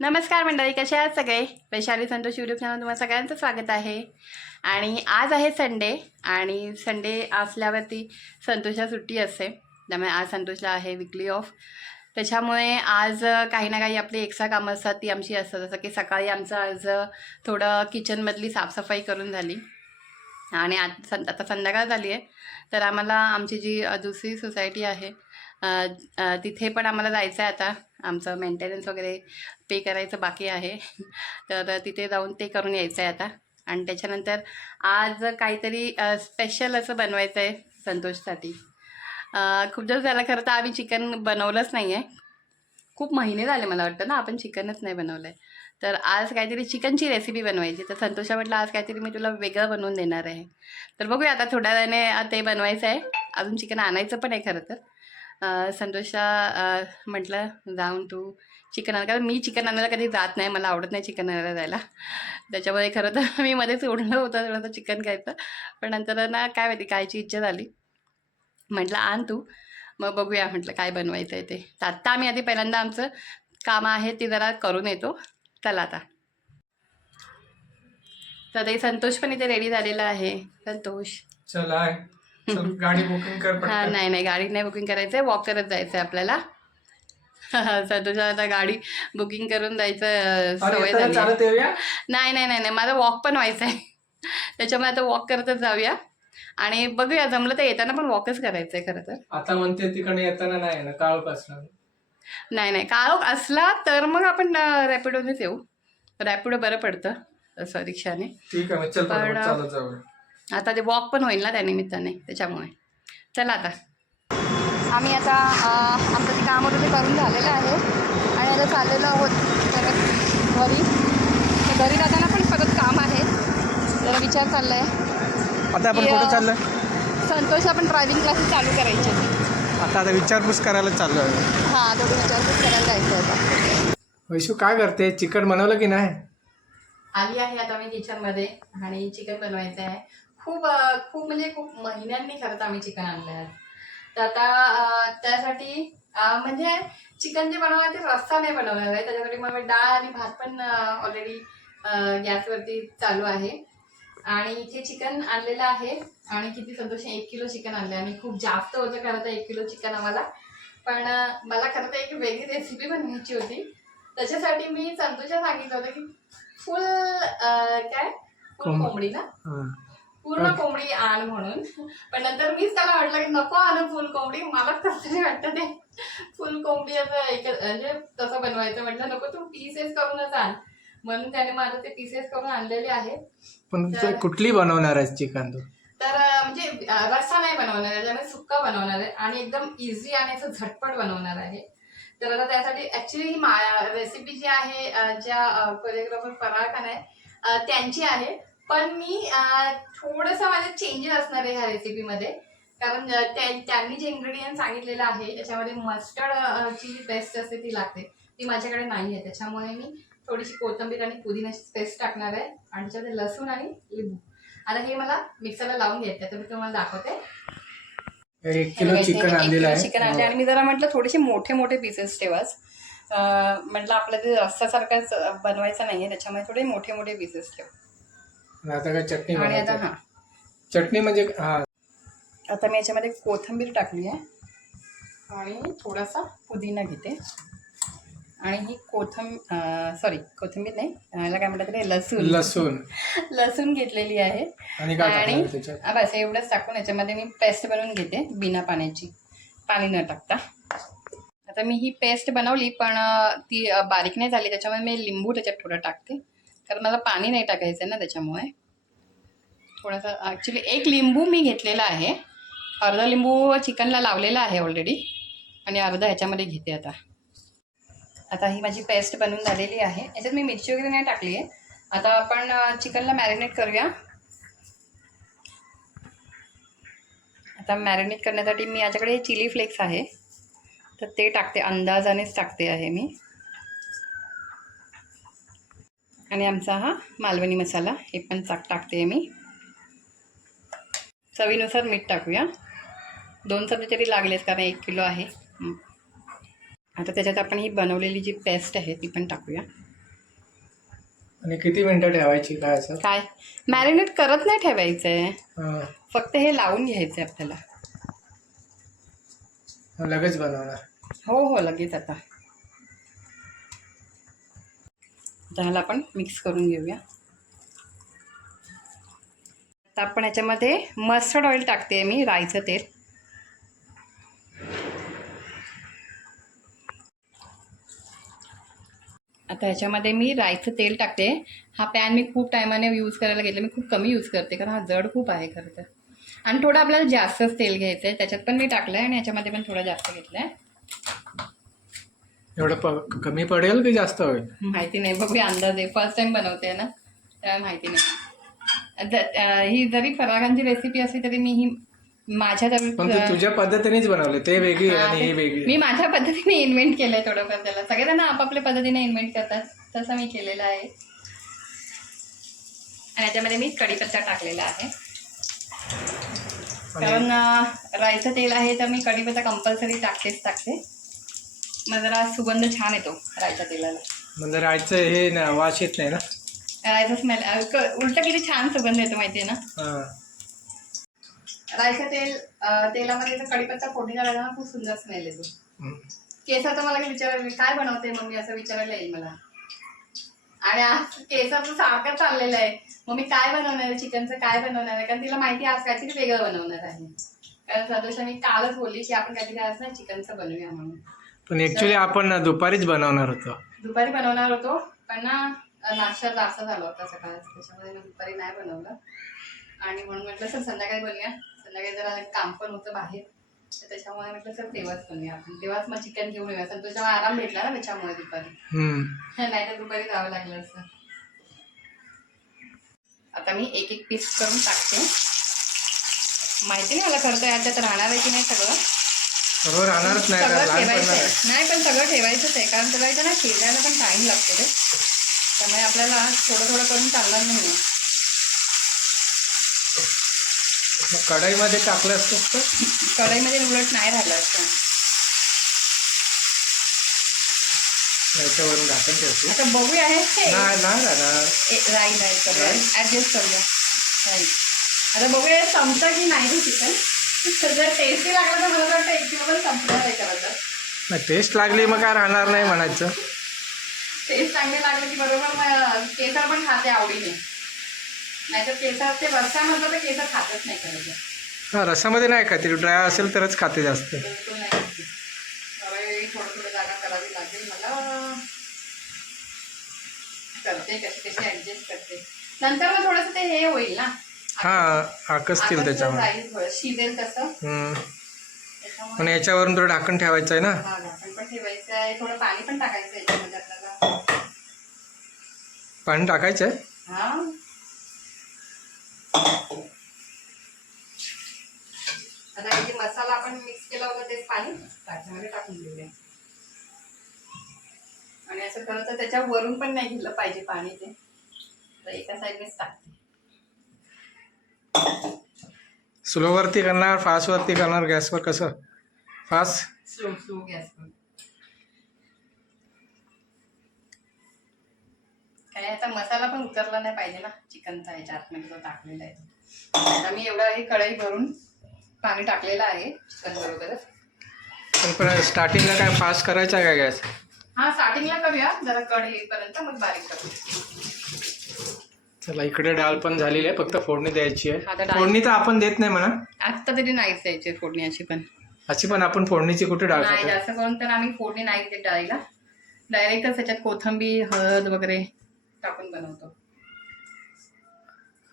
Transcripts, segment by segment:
नमस्कार मंडळी कसे आहात सगळे? वैशाली संतोष युट्यूब चॅनल तुम्हाला सगळ्यांचं स्वागत आहे. आणि आज आहे संडे आणि संडे असल्यावरती संतोषला सुट्टी असते. त्यामुळे आज संतोषला आहे विकली ऑफ त्याच्यामुळे आज काही ना काही आपली एक्स्ट्रा कामं असतात ती आमची असतात. जसं की सकाळी आमचं आज थोडं किचनमधली साफसफाई करून झाली. आणि आज सं आता संध्याकाळ झाली आहे तर आम्हाला आमची जी दुसरी सोसायटी आहे तिथे पण आम्हाला जायचं आहे आता. आमचं मेंटेनन्स वगैरे पे करायचं बाकी आहे. तर तिथे जाऊन ते करून यायचं आहे आता. आणि त्याच्यानंतर आज काहीतरी स्पेशल असं बनवायचं आहे संतोषसाठी खूप दिवस झाला खरं तर आम्ही चिकन बनवलंच नाही आहे खूप महिने झाले मला वाटतं ना आपण चिकनच नाही बनवलं आहे तर आज काहीतरी चिकनची रेसिपी बनवायची. तर संतोषा म्हटलं आज काहीतरी मी तुला वेगळं बनवून देणार आहे. तर बघूया आता थोड्या वेळाने ते बनवायचं आहे अजून चिकन आणायचं पण आहे खरं तर. संतोषा म्हटलं जाऊन तू चिकन आण. कारण मी चिकन आणायला कधी जात नाही मला आवडत नाही चिकन आणायला जायला. त्याच्यामुळे खरं तर मी मध्येच उडलं होतं थोडंसं चिकन खायचं. पण नंतर ना काय माहिती खायची इच्छा झाली. म्हटलं आण तू. मग बघूया म्हटलं काय बनवायचं आहे ते. तर आत्ता आम्ही आधी पहिल्यांदा आमचं काम आहे ते जरा करून येतो. चला आता. तर ते संतोष पण इथे रेडी झालेला आहे. संतोष. चला. चल गाडी बुकिंग कर हा पटकन नाही नाही गाडी नाही बुकिंग करायचं आहे वॉक करत जायचं आहे आपल्याला संतोषला आता गाडी बुकिंग करून जायचं अं, अरे सवय येताना झाली. आहे. चालत येऊया? नाही नाही नाही नाही माझा वॉक पण व्हायचा आहे त्याच्यामुळे आता वॉक करतच जाऊया. आणि बघूया जमलं तर येताना पण वॉकच करायचं आहे खरं तर. आता म्हणते तिकडे येताना नाही ना काळ असणार. नाही नाही काळोख असला तर मग आपण रॅपिडोनेच येऊ. रॅपिडो बरं पडतं असं रिक्षाने ठीक आहे मग चल पण- पटापट चालत जाऊया. आता ते वॉक पण होईल ना त्या निमित्ताने त्याच्यामुळे. चला आता. आम्ही आता आमचं जे काम होतं ते करून झालेलं आहे. आणि आता चाललेलो आहोत परत घरी. घरी जाताना पण परत काम आहे. जरा विचार चालला आहे आता आपण कुठं चाललोय? चाललोय? संतोष आपण ड्रायव्हिंग क्लासेस चालू करायचे. आता आता विचारपूस करायला चाललोय. हां थोडी विचारपूस करायला जायचं आहे आता. वैशू काय करते? चिकन बनवलं की नाही? आली आहे आता मी किचनमध्ये आणि चिकन बनवायचं आहे. खूप खूप म्हणजे खूप महिन्यांनी खरं तर आम्ही चिकन आणलं आहे. तर आता त्यासाठी म्हणजे चिकन जे बनवणार ते रस्सा नाही बनवणार आहे. त्याच्यासाठी मग डाळ आणि भात पण ऑलरेडी गॅसवरती चालू आहे. आणि इथे चिकन आणलेलं आहे. आणि किती संतोष एक किलो चिकन आणलं आहे आणि खूप जास्त होतं खरं तर एक किलो चिकन आम्हाला. पण मला खरं तर एक वेगळी रेसिपी बनवायची होती. त्याच्यासाठी मी संतोषला सांगितलं होतं की फुल काय? फुल कोंब- कोंबडी ना. पूर्ण कोंबडी आण म्हणून. पण नंतर मीच त्याला म्हटलं की नको आणू फुल कोंबडी. मला तरी वाटतं ते फुल कोंबडी असं एक म्हणजे तसं बनवायचं. म्हटलं नको तू पीसेस करूनच आण. म्हणून त्याने माझं ते पीसेस करून आणलेले आहेत. पण तर- कुठली बनवणार आहेस चिकन तू? तर अं, म्हणजे अं, रस्सा नाही बनवणार आहे. सुक्का बनवणार आहे. आणि एकदम इझी आणि असं झटपट बनवणार आहे. तर आता त्यासाठी ऍक्च्युली ही रेसिपी जी आहे अं, ज्या कोरिओग्राफर फराह खान आहे अं, त्यांची आहे. पण मी थोडंसं माझे चेंजेस असणार आहे ह्या रेसिपीमध्ये कारण त्यांनी जे इन्ग्रेडियंट सांगितलेलं आहे त्याच्यामध्ये मस्टर्ड ची जी पेस्ट असते ती लागते. ती माझ्याकडे नाही आहे. त्याच्यामुळे मी थोडीशी कोथिंबीर आणि पुदिन्याची पेस्ट टाकणार आहे. आणि त्याच्यामध्ये लसूण आणि लिंबू. आता हे मला मिक्सरला लावून घ्यायचं आहे. तर मी तुम्हाला दाखवते. एक किलो चिकन आणलेलं आहे. चिकन आणले. आणि मी जरा म्हटलं थोडेसे मोठे मोठे पीसेस ठेवाच. म्हटलं आपलं ते रस्त्यासारखंच बनवायचं नाहीये. त्याच्यामुळे थोडे मोठे मोठे पीसेस ठेव. आता काय चटणी आणि आता बनवायची? हां. चटणी म्हणजे हा. आता मी याच्यामध्ये कोथिंबीर टाकली आहे. आणि थोडासा पुदिना घेते. आणि ही कोथंब सॉरी कोथिंबीर नाही याला काय म्हणतात लसूण. लसूण. लसूण घेतलेली आहे. आणि काय आणि टाकणार त्याच्यात? हा, बस एवढंच टाकून याच्यामध्ये मी पेस्ट बनवून घेते बिना पाण्याची. पाणी न टाकता. आता मी ही पेस्ट बनवली पण अं, ती अं, बारीक नाही झाली त्याच्यामुळे मी लिंबू त्याच्यात थोडं टाकते. कारण मला पाणी नाही टाकायचं आहे ना त्याच्यामुळे. थोडासा ॲक्च्युली एक लिंबू मी घेतलेला आहे. अर्धा लिंबू चिकनला लावलेला आहे ऑलरेडी आणि अर्धा ह्याच्यामध्ये घेते आता. आता ही माझी पेस्ट बनवून झालेली आहे. याच्यात मी मिरची वगैरे नाही टाकली आहे. आता आपण चिकनला मॅरिनेट करूया. आता मॅरिनेट करण्यासाठी मी याच्याकडे चिली फ्लेक्स आहे. तर ते टाकते अंदाजानेच टाकते आहे मी. आणि आमचा हा मालवणी मसाला हे पण चाक टाकते मी. चवीनुसार मीठ टाकूया. दोन चमचे तरी लागलेच कारण एक किलो आहे. आता त्याच्यात आपण ही बनवलेली जी पेस्ट आहे ती पण टाकूया. आणि किती मिनिटं ठेवायची? काय असं? काय? मॅरिनेट करत नाही ठेवायचं आहे. फक्त हे लावून घ्यायचं आहे आपल्याला. लगेच बनवणार. हो हो लगेच आता. आता ह्याला आपण मिक्स करून घेऊया. आता आपण याच्यामध्ये मस्टर्ड ऑइल टाकते मी राईचं तेल. आता ह्याच्यामध्ये मी राईचं तेल टाकते. हा पॅन मी खूप टायमाने यूज करायला घेतला. मी खूप कमी यूज करते कारण हा जड खूप आहे खरं तर. आणि थोडं आपल्याला जास्तच तेल घ्यायचं आहे त्याच्यात पण मी टाकलं आहे आणि याच्यामध्ये पण थोडं जास्त घेतलं आहे एवढं प कमी पडेल की जास्त होईल? माहिती नाही. बघूया अंदाज. आहे फर्स्ट टाइम बनवते ना? त्यामुळे माहिती नाही. अं, ही जरी फराळांची रेसिपी असली तरी मी ही माझ्या पण तू जवळ तुझ्या पद्धतीनेच बनवले. ते वेगळी हा, आणि ते- ही वेगळी मी माझ्या पद्धतीने इन्व्हेंट केलंय थोडंफार त्याला. सगळेजण आपापल्या पद्धतीने इन्व्हेंट करतात. तसं मी केलेलं आहे. आणि याच्यामध्ये मी कढीपत्ता टाकलेला आहे. कारण अं, राईचं तेल आहे तर मी कढीपत्ता कंपल्सरी टाकतेच टाकते. मग जरा सुगंध छान येतो राईच्या तेलाला. म्हणजे राहायचं हे ना वास येत नाही ना? राईचा स्मेल उलट किती छान सुगंध येतो माहितीये ना? हा. तेल अं, तेलामध्ये जर कढीपत्ता फोडणीला लागला ना खूप सुंदर स्मेल येतो. केसाचं मला काही विचारायला काय बनवते मम्मी असं विचारायला येईल मला. आणि आज केसाचं सारखं चाललेलं आहे. मम्मी काय बनवणार आहे चिकनचं काय बनवणार? आहे कारण तिला माहिती आहे आज काहीतरी वेगळं बनवणार आहे. कारण सदोषा मी कालच बोलली की आपण काहीतरी आज ना चिकनचं बनवूया म्हणून. पण ऍक्च्युली आपण ना दुपारीच बनवणार होतो. दुपारी बनवणार होतो पण ना नाश्ता जास्त झाला होता सकाळी त्याच्यामुळे मी दुपारी नाही बनवलं. आणि म्हणून म्हटलं सर संध्याकाळी बनवूया संध्याकाळी जरा काम पण होतं बाहेर तर त्याच्यामुळे म्हटलं सर तेव्हाच बनवूया आपण. तेव्हाच मग चिकन घेऊन येऊया. संतोषाला आराम भेटला ना त्याच्यामुळे दुपारी. हम्म. नाही तर दुपारी जावं लागलं असतं आता मी एक एक पीस करून टाकते. माहिती नाही मला खरं तर याच्यात राहणार आहे की नाही सगळं. बरोबर राहणारच नाही सगळं ठेवायचं आहे नाही पण सगळं ठेवायचंच आहे. कारण त्याला इथं ना शिजायला पण टाइम लागतो रे. त्यामुळे आपल्याला थोडं थोडं करून चालणार नाही मग कढईमध्ये टाकलं असतं तर? कढईमध्ये उलट नाही राहिलं असतं. याच्यावरून झाकण ठेवतो. आता बघूया हे. नाही नाही राहणार. राईट राईट करूया ॲडजस्ट करूया. आता बघूया हे संपतं की नाही हे चिकन जर टेस्टी लागलं तर मला असं वाटतं एक किलो पण संपलं नाही टेस्ट लागली मग काय राहणार नाही म्हणायचं. टेस्ट चांगले लागले की बरोबर केसर पण खाते आवडीने. नाहीतर केसर ते रस्सा म्हटलं तर केसर खातच नाही करायचं हा रसामध्ये नाही खाते ड्राय असेल तरच खाते जास्त. बिलकुल नाही खाते. अरे थोडं थोडं जागा करावी लागेल मला. करते कशी कशी ऍडजस्ट करते. नंतर मग थोडंसं ते हे होईल ना. हा आकसतील त्याच्यामध्ये जाईल थोडं. शिजेल तसं. हम्म. त्याच्यामुळे पण याच्यावरून थोडं ढाकण ठेवायचं आहे ना? हा झाकण पण ठेवायचं आहे थोडं पाणी पण टाकायचं आहे याच्यामध्ये आपल्याला. पाणी टाकायचं आहे हा. आता हे जे मसाला आपण मिक्स केला होता तेच पाणी त्याच्यामध्ये टाकून देऊया. आणि असं खरं तर त्याच्या वरून पण नाही घेतलं पाहिजे पाणी ते. तर एका साईडनेच टाकते. स्लोवरती करणार फास्टवरती करणार गॅसवर कसं? फास्ट? स्लो स्लो गॅसवर. काय आता मसाला पण उतरला नाही पाहिजे ना चिकनचा ह्याच्या आतमध्ये जो टाकलेला आहे. आता मी एवढं हे कढई भरून पाणी टाकलेलं आहे चिकन बरोबरच पण पण स्टार्टिंगला काय फास्ट करायचा आहे का गॅस? हा स्टार्टिंगला करूया जरा कढ येईपर्यंत मग बारीक करू चला इकडे डाळ पण झालेली आहे फक्त फोडणी द्यायची आता आहे डाळ- फोडणी तर आपण देत नाही म्हणा. आत्ता तरी नाहीच द्यायची फोडणी अशी पण. अशी पण आपण फोडणीची कुठे डाळ नाही खातो? जास्त करून तर आम्ही फोडणी नाही देत डाळीला. डायरेक्टच त्याच्यात कोथंबीर हळद वगैरे टाकून बनवतो.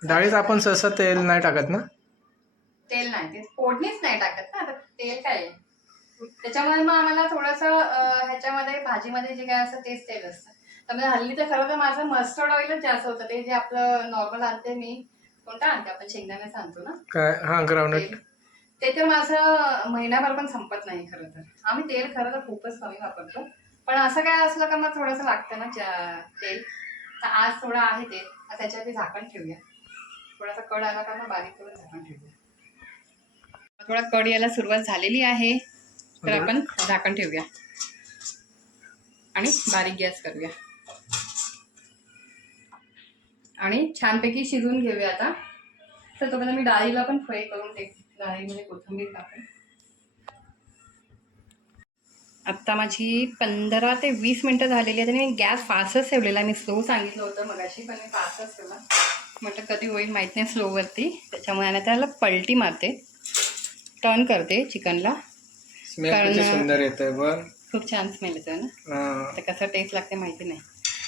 डाळीत आपण सहसा तेल नाही टाकत ना? तेल नाही ते फोडणीच नाही टाकत ना आता तेल काय आहे? त्याच्यामुळे मग आम्हाला थोडंसं अं, ह्याच्यामध्ये भाजीमध्ये जे काय असतं तेच तेल असतं. त्यामुळे हल्ली तर खरं तर माझं मस्टर्ड ऑइलच जास्त होतं. ते जे आपलं नॉर्मल आणते मी कोणतं आणते? आपण शेंगदाण्याचं आणतो ना? काय? हा ते तर माझं महिनाभर पण संपत नाही खरं तर. आम्ही तेल खरं तर खूपच कमी वापरतो. पण असं काय असलं का मग थोडंसं लागतं ना तेल. तर आज थोडं आहे तेल त्याच्यावरती झाकण ठेवूया. थोडासा कड आला का मग बारीक करून झाकण ठेवूया. थोडा कड यायला सुरुवात झालेली आहे. तर आपण झाकण ठेवूया. आणि बारीक गॅस करूया. आणि छानपैकी शिजवून घेऊया आता. तर तोपर्यंत मी डाळीला पण फ्राय करून ते डाळीमध्ये कोथिंबीर टाकून. आत्ता माझी पंधरा ते वीस मिनटं झालेली आहेत आणि मी गॅस फास्टच ठेवलेला मी स्लो सांगितलं होतं मगाशी पण मी फास्टच ठेवला. म्हटलं कधी होईल माहीत नाही स्लोवरती त्याच्यामुळे आणि त्याला पलटी मारते. टर्न करते चिकनला. कारण- सुंदर येतोय बघ. खूप छान स्मेल येतो ना. आता कसं टेस्ट लागते माहिती नाही.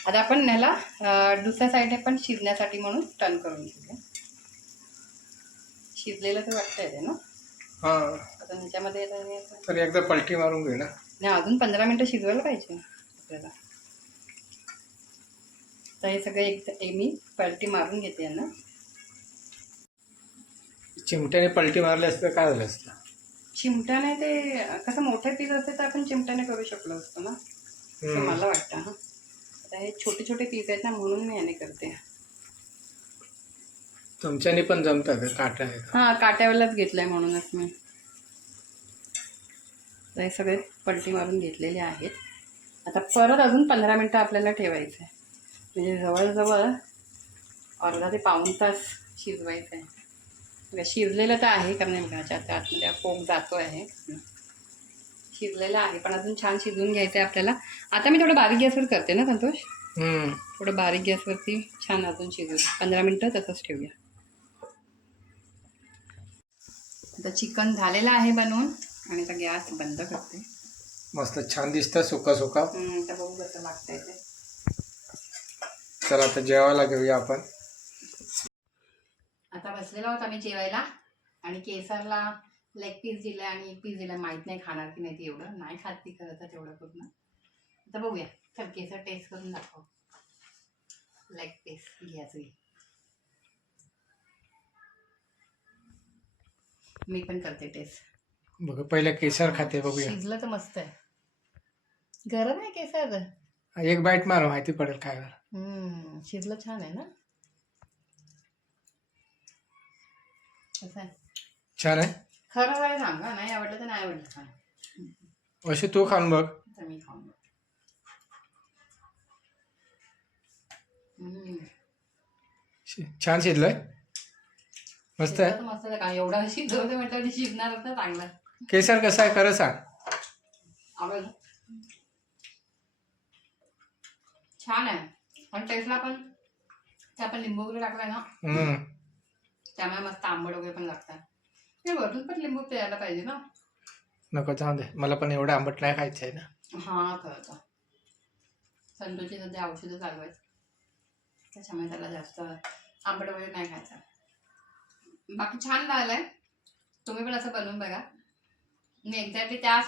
आता आपण ह्याला दुसऱ्या साईडने पण शिजण्यासाठी म्हणून टर्न करून घेऊया. शिजलेलं तर वाटतं येते ना हा. आता ह्याच्यामध्ये तर एकदा पलटी मारून घे ना. नाही अजून पंधरा मिनटं शिजवायला पाहिजे. आपल्याला. तर हे सगळं एक मी पलटी मारून घेते यांना. चिमट्याने पलटी मारली असतं काय झालं असतं? चिमट्याने ते कसं मोठे पीस असते तर आपण चिमट्याने करू शकलो असतो ना. मला वाटतं हां. आता हे छोटे छोटे पीस आहेत ना म्हणून मी याने करते. तुमच्यानी पण जमतात काटा आहे हां काट्यावरलाच घेतलंय म्हणूनच मी. तर हे सगळे पलटी मारून घेतलेले आहेत. आता परत अजून पंधरा मिनटं आपल्याला ठेवायचं आहे म्हणजे जवळजवळ अर्धा ते पाऊण तास शिजवायचं आहे म्हणजे शिजलेलं तर आहे कारण बघा आतमध्ये पोक जातो आहे शिजलेलं आहे पण अजून छान शिजवून घ्यायचं आहे आपल्याला. आता मी थोडं बारीक गॅसवर करते ना संतोष? हम्म. थोडं बारीक गॅसवरती छान अजून शिजू पंधरा मिनटं तसंच ठेवूया. आता चिकन झालेलं आहे बनवून आणि आता गॅस बंद करते. मस्त छान दिसतं सुका सुका. आता बघू कसं लागतंय ते. तर आता जेवायला घेऊया आपण. आता बसलेलो आहोत आम्ही जेवायला आणि केसरला लेग पीस दिलं आणि एक पीस दिलं माहीत नाही खाणार की नाही ती एवढं. नाही खात ती खरं तर तेवढं पूर्ण आता बघूया. चल केसर टेस्ट करून दाखव. लेग पीस घ्यायचं घे. मी पण करते टेस्ट बघ पहिले केसर खाते बघूया. शिजलं तर मस्त आहे. गरम आहे केसर एक बाईट मार माहिती पडेल काय शिजलं छान आहे ना? कसं आहे. छान आहे? खरं खरं सांगा नाही आवडलं तर नाही आवडलं सांग अशी तू खाऊन बघ. मी खाऊन. हम्म, शि- छान शिजलंय. मस्त आहे. तर मस्त आहे. का एवढा शिजवते म्हटलं शिजणार तर चांगलं. केसर कसं आहे? खरं सांग. आवडलं. छान आहे. आणि टेस्टला पण ते आपण लिंबू वगैरे टाकलाय ना? हम्म. त्यामुळे मस्त आंबट वगैरे पण लागतात. वरून पण लिंबू प्यायला पाहिजे ना. नको जाऊ दे. मला पण एवढं आंबट नाही खायचं आहे ना. हा कळतं संतोषची सध्या औषधं चालू आहेत. त्याच्यामुळे त्याला जास्त आंबट वगैरे नाही खायचं. बाकी छान झालंय. तुम्ही पण असं बनवून बघा. मी एक्झॅक्टली त्या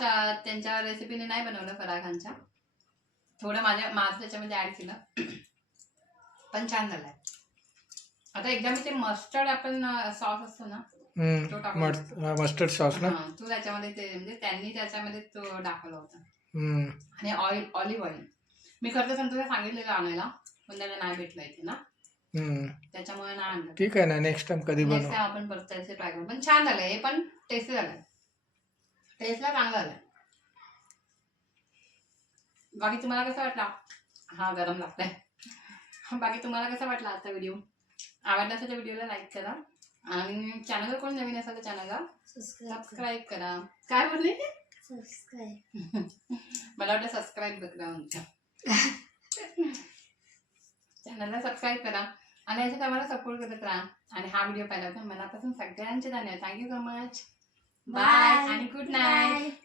त्यांच्या रेसिपीने नाही बनवलं फराळ खानच्या थोडं माझ्या माझं त्याच्यामध्ये ॲड केलं. पण छान झालंय. आता एकदा मी ते मस्टर्ड आपण सॉस असतो ना तो. मस्टर्ड सॉस ना? हा, तो त्याच्यामध्ये ते म्हणजे त्यांनी त्याच्यामध्ये तो दाखवला होता. हम्म. आणि ऑइल ऑलिव्ह ऑइल मी खरं तर संतोषला सांगितलेलं आणायला पण त्याला नाही भेटलं इथे ना. हम्म. त्याच्यामुळे नाही आणलं. ठीक आहे ना नेक्स्ट टाइम कधी बनव. टाइम आपण परत त्याचे ट्राय करू. पण छान झालंय हे पण टेस्टी झालंय. टेस्टला चांगलं झालंय. बाकी तुम्हाला कसं वाटला? हा गरम लागतंय. बाकी तुम्हाला कसा वाटला आजचा व्हिडिओ आवडला असेल तर व्हिडिओला लाईक करा. आणि चॅनलवर कोण नवीन असेल तर चॅनलला सबस्क्राईब करा. काय बोलले? मला वाटतं सबस्क्राईब करा म्हणतो चॅनलला सबस्क्राईब करा. आणि याच्यात आम्हाला सपोर्ट करत राहा. आणि हा व्हिडिओ पाहिला तर मनापासून सगळ्यांचे धन्यवाद. Thank you so much bye आणि गुड नाईट